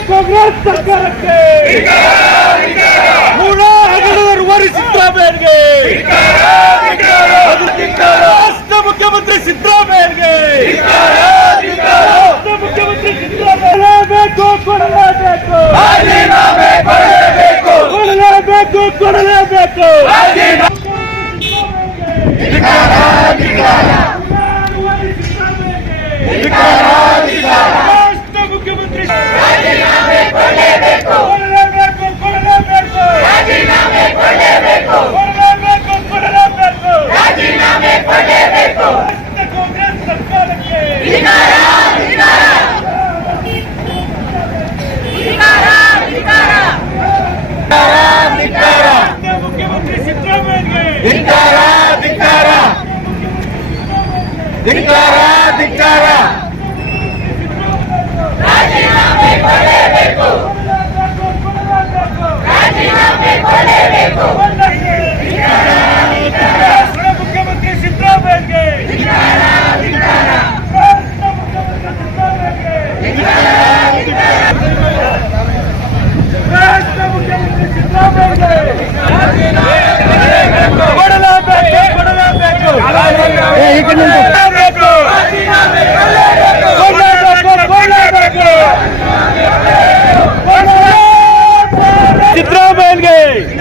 Congreso, Congreso, ಧಿಕ್ಕಾರ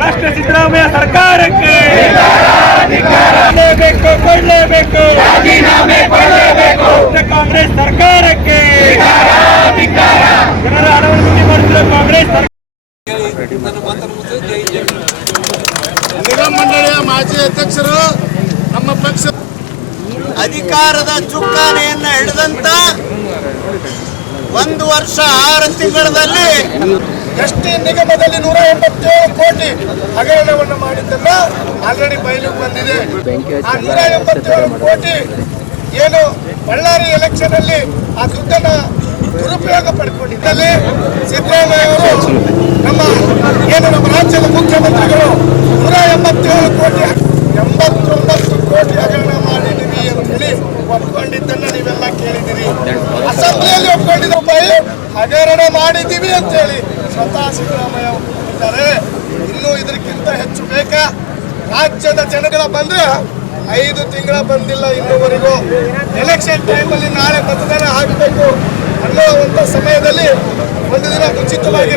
ರಾಷ್ಟ್ರ ಸಿದ್ದರಾಮಯ್ಯ ಸರ್ಕಾರಕ್ಕೆ ಕೊಡಲೇಬೇಕು ಕೊಡಲೇಬೇಕು ರಾಜೀನಾಮೆ ಕೊಡಲೇಬೇಕು ರಾಷ್ಟ್ರ ಕಾಂಗ್ರೆಸ್ ಸರ್ಕಾರಕ್ಕೆ ಜನರ ಹಣವನ್ನು ಮಾಡುತ್ತಿರುವ ಕಾಂಗ್ರೆಸ್ ಸರ್ಕಾರ ನಿಗಮ ಮಂಡಳಿಯ ಮಾಜಿ ಅಧ್ಯಕ್ಷರು ನಮ್ಮ ಪಕ್ಷ ಅಧಿಕಾರದ ಚುಕ್ಕಾನೆಯನ್ನ ಹಿಡಿದಂತ ಒಂದು ವರ್ಷ ಆರು ತಿಂಗಳಲ್ಲಿ ಎಸ್ಟಿ ನಿಗಮದಲ್ಲಿ ನೂರ ಎಂಬತ್ತೇಳು ಕೋಟಿ ಹಗರಣವನ್ನು ಮಾಡಿದ್ದನ್ನು ಆಲ್ರೆಡಿ ಬಯಲಿಗೆ ಬಂದಿದೆ. ಆ ನೂರ ಎಂಬತ್ತೇಳು ಕೋಟಿ ಏನು ಬಳ್ಳಾರಿ ಎಲೆಕ್ಷನ್ ಅಲ್ಲಿ ಆ ದುಡ್ಡನ್ನ ದುರುಪಯೋಗ ಪಡ್ಕೊಂಡಿದ್ದಲ್ಲಿ ಸಿದ್ದರಾಮಯ್ಯ ಅವರು ನಮ್ಮ, ಏನು ನಮ್ಮ ರಾಜ್ಯದ ಮುಖ್ಯಮಂತ್ರಿಗಳು ನೂರ ಎಂಬತ್ತೇಳು ಕೋಟಿ ಎಂಬತ್ತೊಂಬತ್ತು ಕೋಟಿ ಹಗರಣ ಮಾಡಿದ್ದೀವಿ ಅಂತ ಹೇಳಿ ಒಪ್ಕೊಂಡಿದ್ದನ್ನ ನೀವೆಲ್ಲ ಕೇಳಿದಿರಿ ಅಸೆಂಬ್ಲಿಯಲ್ಲಿ ಒಪ್ಕೊಂಡಿದ್ದ ರೂಪಾಯಿ ಹಗರಣ ಮಾಡಿದ್ದೀವಿ ಅಂತ ಹೇಳಿ ಸ್ವತಃ ಸಿದ್ದರಾಮಯ್ಯ ಇದ್ದಾರೆ ಇನ್ನೂ ಇದಕ್ಕಿಂತ ಹೆಚ್ಚು ಬೇಕಾ ರಾಜ್ಯದ ಜನಗಳ ಬಂದ್ರೆ ಐದು ತಿಂಗಳ ಬಂದಿಲ್ಲ ಇನ್ನೂವರೆಗೂ. ಎಲೆಕ್ಷನ್ ಟೈಮಲ್ಲಿ ನಾಳೆ ಮತದಾನ ಆಗಬೇಕು ಅನ್ನೋ ಒಂದು ಸಮಯದಲ್ಲಿ ಒಂದು ದಿನ ಉಚಿತವಾಗಿ